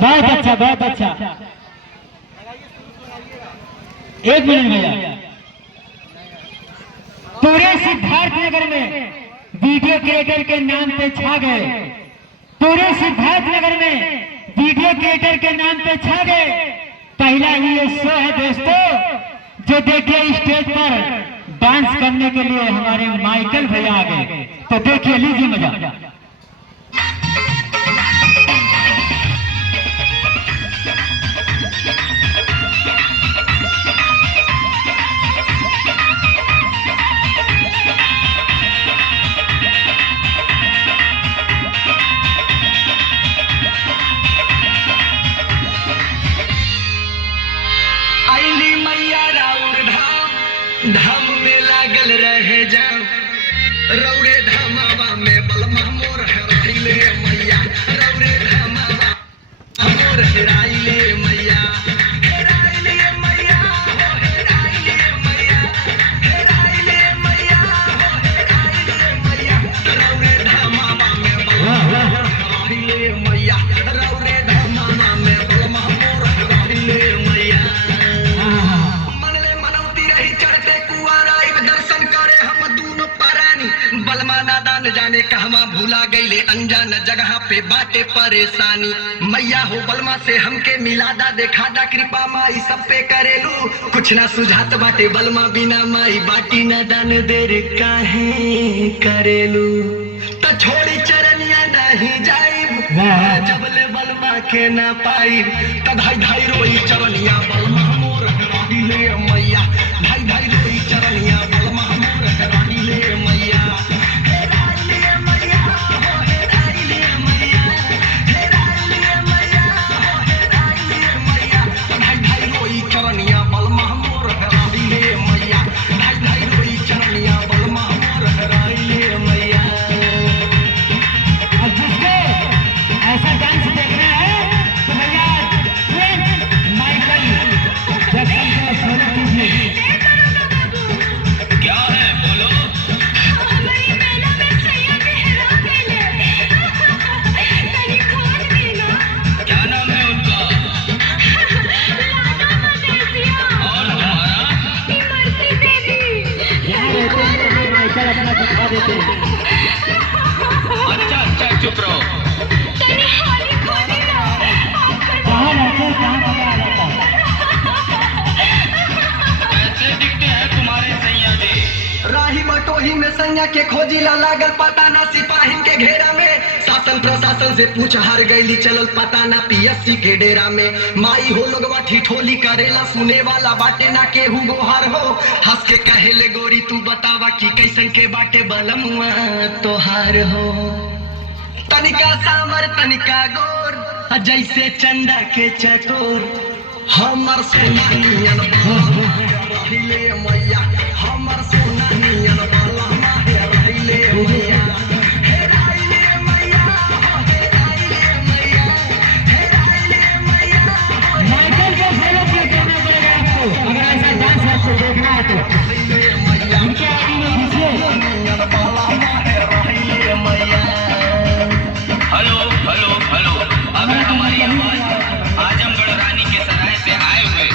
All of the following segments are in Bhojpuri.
बहुत अच्छा बहुत अच्छा। एक मिनट भैया। पूरे सिद्धार्थनगर में वीडियो क्रिएटर के नाम पे छा गए। पूरे सिद्धार्थनगर में वीडियो क्रिएटर के नाम पे छा गए। पहला ही ये शो है दोस्तों, जो देखिए स्टेज पर डांस करने के लिए हमारे माइकल भैया आ गए। तो देखिए, लीजिए मजा। धाम में लागल रहे जाओ, रौरे धामावा में बलमा मोर हेराइले मैया, रौरे धामावा मोर हेराइले मैया, हेराइले मैया हो हेराइले मैया, हेराइले मैया हो हेराइले मैया, रौरे धामावा में बलमा मोर हेराइले मैया, रौरे धामावा में बलमा मोर हेराइले मैया। बलमा नादान जाने कहवा भूला गईले, अनजान जगह पे बाटे परेशानी। मैया हो बलमा से हमके मिलादा, देखादा कृपा माई सब पे करेलू। कुछ ना सुझात बाटे बलमा बिना माई बाटी नादान देर काहे करेलू। तो छोड़ी चरनिया नहीं जाइब, जबले बलमा के ना पाई। तो धाई धाई रोई चरनिया बलमा मोर हेराइले मैया, धाई धाई रोई चरनिया बलमा मोर हेराइले मैया। अच्छा अच्छा चुप रहो। कैसे दिखते हैं तुम्हारे सैया जी? राही बटोही में सैया के खोजी ला लागल, पता ना सिपाही के घेरा में। शासन प्रशासन से पूछ हार गईली, चलल पता ना पीएससी के डेरा में। माई हो लोगवा ठिठोली करेला, सुने वाला बाटे ना केहू गोहार हो। हंस के कहेले गोरी तू बतावा कि कैसन के बाटे बलमुआ तोहार हो। तनिका सामर तनिका गोर, जैसे चंदा के चकोर। हमर सोना नियन हेराइले मैया, हमर सोना नियन बलमा हेराइले मैया, हेराइले मैया हो हेराइले मैया, हेराइले मैया हो। माइकल को फॉलो करना पड़ेगा आपको, अगर ऐसा डांस आपको देखना है तो उनके आगे में घुसिए। हेलो हेलो हेलो, अगर हमारी आवाज आजमगढ़ रानी के सराय से आए हुए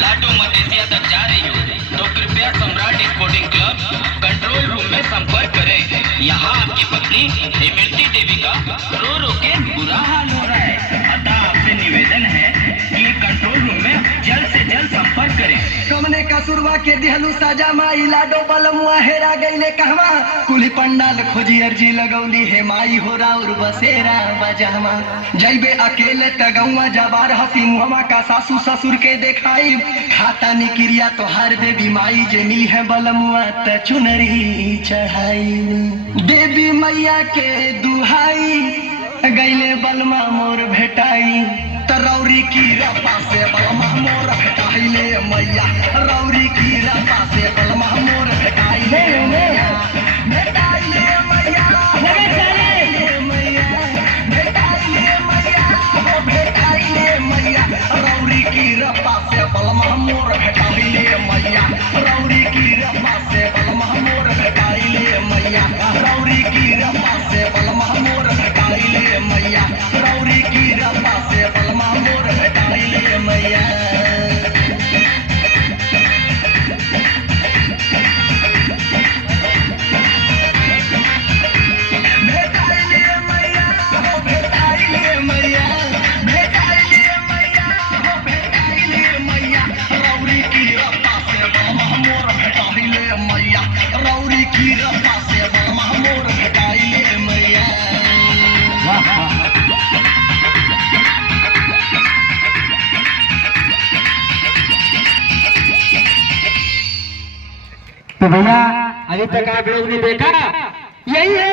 लाटो मदेसिया तक जा रही हो तो कृपया सम्राट स्पोर्टिंग क्लब कंट्रोल रूम में संपर्क करें। यहाँ आपकी पत्नी इमरती देवी का रो रो के बुरा हाल हो रहा है, अतः आपसे निवेदन है कि कंट्रोल रूम में जल्द से जल्द संपर्क करें। कमने कसुरवा के दिहलू साजा माई, लाडो बलमुआ हेरा गईले कहवा। कुली पंडाल खोजी अर्जी लगौली है, माई हो राउर बसेरा बजामा। जैबे अकेले तगौआ जबार हसी मुहमा का सासू ससुर के देखाई। खाता निक्रिया तोहार देवी माई, जे मिली है बलमुआ त चुनरी चढ़ाई। देवी मैया के दुहाई गईले बलमा मोर भेटाई। तरौरी की रपा से बलमा मोर भेटाइले मैया, रौरी की रपा से बलमा मोर भेटाइले मैया, भेटाइले मैया, भेटाइले मैया, भेटाइले मैया हो भेटाइले मैया, रौरी की रपा से बलमा मोर भेटाइले मैया, रौरी की रपा से बलमा मोर भेटाइले मैया, रौरी की रपा से बलमा मोर भेटाइले मैया, रौरी की रपा से बलमा तो भैया अभी तक आप लोग ने देखा यही है